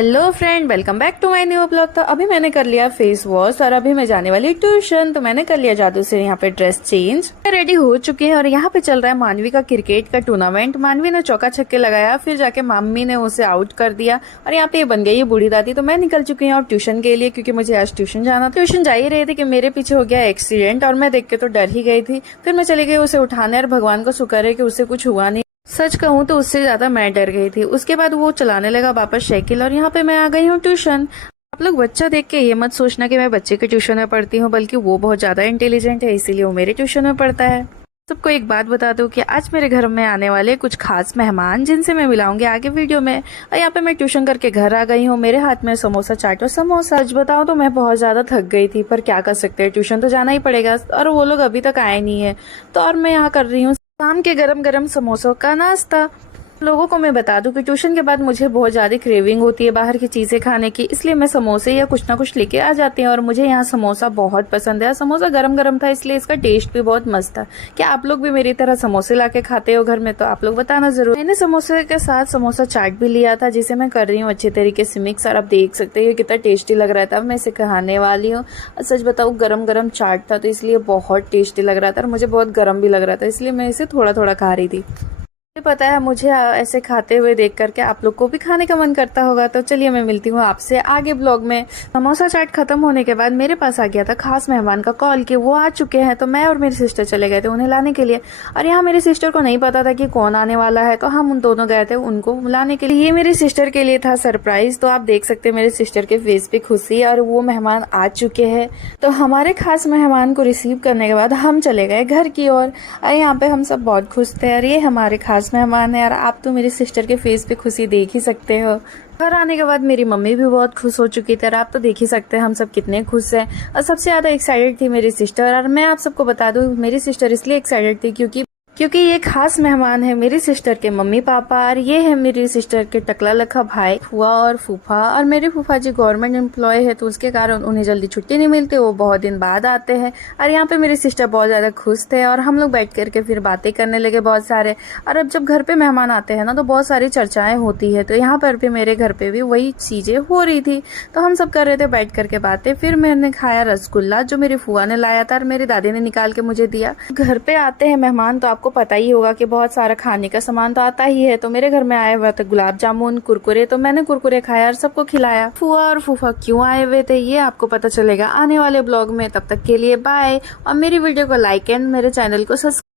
Hello friend, welcome back to my new blog. तो अभी मैंने कर लिया फेस वॉश और अभी मैं जाने वाली ट्यूशन। तो मैंने कर लिया जादू से यहाँ पे ड्रेस चेंज, रेडी हो चुके हैं और यहाँ पे चल रहा है मानवी का क्रिकेट का टूर्नामेंट। मानवी ने चौका छक्के लगाया, फिर जाके मम्मी ने उसे आउट कर दिया और यहाँ पे ये बन गई है बूढ़ी दादी। तो मैं निकल चुकी हूँ अब ट्यूशन के लिए, क्योंकि मुझे आज ट्यूशन जाना। ट्यूशन जा ही रहे थे कि मेरे पीछे हो गया एक्सीडेंट और मैं देख के तो डर ही गई थी। फिर मैं चली गई उसे उठाने और भगवान का शुक्र है कि उसे कुछ हुआ नहीं। सच कहूँ तो उससे ज्यादा मैं डर गई थी। उसके बाद वो चलाने लगा वापस साइकिल और यहाँ पे मैं आ गई हूँ ट्यूशन। आप लोग बच्चा देख के ये मत सोचना कि मैं बच्चे के ट्यूशन में पढ़ती हूँ, बल्कि वो बहुत ज्यादा इंटेलिजेंट है, इसीलिए वो मेरे ट्यूशन में पढ़ता है। सबको एक बात बता दूं कि आज मेरे घर में आने वाले कुछ खास मेहमान, जिनसे मैं मिलाऊंगी आगे वीडियो में। और यहाँ पे मैं ट्यूशन करके घर आ गई हूँ। मेरे हाथ में समोसा चाट और समोसा। सच बताऊं तो मैं बहुत ज्यादा थक गई थी, पर क्या कर सकते हैं, ट्यूशन तो जाना ही पड़ेगा। और वो लोग अभी तक आए नहीं है, तो और मैं यहाँ कर रही हूँ शाम के गरम गरम समोसों का नाश्ता। लोगों को मैं बता दूं कि ट्यूशन के बाद मुझे बहुत ज्यादा क्रेविंग होती है बाहर की चीजें खाने की, इसलिए मैं समोसे या कुछ ना कुछ लेके आ जाती हूँ। और मुझे यहाँ समोसा बहुत पसंद है। समोसा गरम गरम था, इसलिए इसका टेस्ट भी बहुत मस्त था। क्या आप लोग भी मेरी तरह समोसे लाके खाते हो घर में? तो आप लोग बताना जरूर। मैंने समोसे के साथ समोसा चाट भी लिया था, जिसे मैं कर रही हूँ अच्छे तरीके से मिक्स। और आप देख सकते हैं कितना टेस्टी लग रहा था। अब मैं इसे खाने वाली हूँ। सच बताऊँ, गरम गरम चाट था तो इसलिए बहुत टेस्टी लग रहा था और मुझे बहुत गर्म भी लग रहा था, इसलिए मैं इसे थोड़ा थोड़ा खा रही थी। मुझे पता है मुझे ऐसे खाते हुए देख करके आप लोग को भी खाने का मन करता होगा। तो चलिए मैं मिलती हूँ आपसे आगे ब्लॉग में। समोसा चाट खत्म होने के बाद मेरे पास आ गया था खास मेहमान का कॉल कि वो आ चुके हैं। तो मैं और मेरी सिस्टर चले गए थे उन्हें लाने के लिए। और यहाँ मेरी सिस्टर को नहीं पता था कि कौन आने वाला है, तो हम उन दोनों गए थे उनको लाने के लिए। ये मेरी सिस्टर के लिए था सरप्राइज। तो आप देख सकते हैं मेरे सिस्टर के फेस पे खुशी, और वो मेहमान आ चुके हैं। तो हमारे खास मेहमान को रिसीव करने के बाद हम चले गए घर की ओर। और यहाँ पे हम सब बहुत खुश थे। और ये हमारे खास मेहमान है। और आप तो मेरी सिस्टर के फेस पे खुशी देख ही सकते हो। घर आने के बाद मेरी मम्मी भी बहुत खुश हो चुकी थी। और आप तो देख ही सकते हैं हम सब कितने खुश हैं। और सबसे ज्यादा एक्साइटेड थी मेरी सिस्टर। और मैं आप सबको बता दूं, मेरी सिस्टर इसलिए एक्साइटेड थी क्योंकि ये खास मेहमान है मेरी सिस्टर के मम्मी पापा। और ये है मेरी सिस्टर के टकला लखा भाई, फुआ और फूफा। और मेरे फूफा जी गवर्नमेंट एम्प्लॉय है, तो उसके कारण उन्हें जल्दी छुट्टी नहीं मिलती, वो बहुत दिन बाद आते हैं। और यहाँ पे मेरी सिस्टर बहुत ज्यादा खुश थे और हम लोग बैठ करके फिर बातें करने लगे बहुत सारे। और अब जब घर पे मेहमान आते हैं ना, तो बहुत सारी चर्चाएं होती है। तो यहाँ पर भी मेरे घर पे भी वही चीजें हो रही थी। तो हम सब कर रहे थे बैठ करके बातें। फिर मैंने खाया रसगुल्ला, जो मेरी फुआ ने लाया था और मेरी दादी ने निकाल के मुझे दिया। घर पे आते हैं मेहमान तो आपको पता ही होगा कि बहुत सारा खाने का सामान तो आता ही है। तो मेरे घर में आए हुए थे गुलाब जामुन, कुरकुरे। तो मैंने कुरकुरे खाया और सबको खिलाया। फुआ और फूफा क्यों आए हुए थे ये आपको पता चलेगा आने वाले ब्लॉग में। तब तक के लिए बाय। और मेरी वीडियो को लाइक एंड मेरे चैनल को सब्सक्राइब